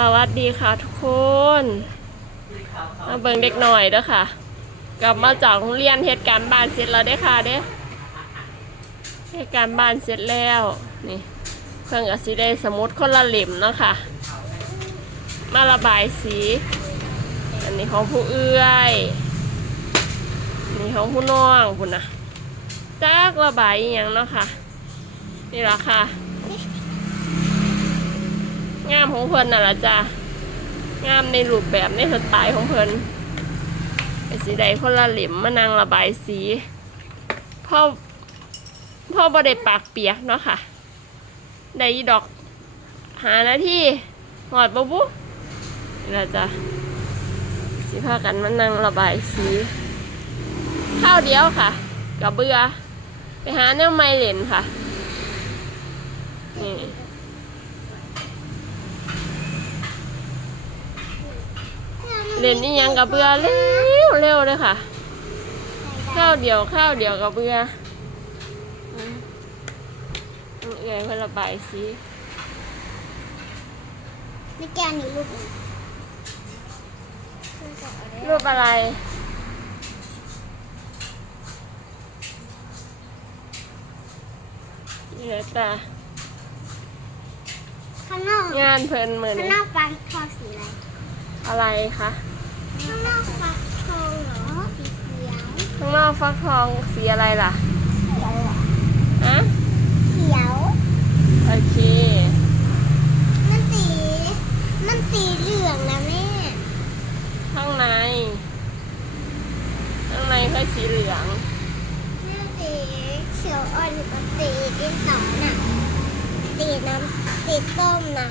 สวัสดีค่ะทุกคนมาเบิ่งเด็กหน่อยเด้อค่ะ กลับมาจากโรงเรียนเหตุการณ์บ้านเสร็จแล้วเด้อค่ะเด้เหตุการณ์บ้านเสร็จแล้วนี่เพิ่องก็สิได้สมุดคนละเล่มเนาะค่ะ มาระบายสี อันนี้ของผู้เอื้อยอันนี้ของผู้น้องพุ่นะจักระบายอหยังเนาะค่ะ นี่ละค่ะามของเพิ่นน่ะละจ้ะงามในรูปแบบในสไตล์ของเพิ่นไอ้สีใดคนละเหลี่ยมมานางระบายสีพ่อพ่อบ่ได้ปากเปียกเนาะค่ะได้ดอกหาหน้าที่หอดบ่บุนี่ละจ้ะสิพากันมานางระบายสีข้าวเดียวค่ะกับเบือ ไปหาแนวไม่เล่นค่ะนี่ เล่นนี่ยังกับเบื่อเร็วเร็วเลยค่ะ ข้าวเดียวข้าวเดียวกับเบื่ออืมเอื่อยเพื่อระบายสีไม่แกนี่รูปไหนรูปอะไรนี่เลยจ้ะข้างนอกงานเพลินเหมือนข้างนอกฟักทองสีอะไร อะไรคะ ข้างนอกฟักทองเหรอสีเขียวข้างนอกฟักทองสีอะไรล่ะเขียวเหรอฮะเขียว โอเคมันสี มันสีเหลืองนะแม่ข้างในข้างในค่อยสีเหลือง แม่สีเขียวอ่อนกับสีดินสอน่ะสีน้ำสีส้มนะ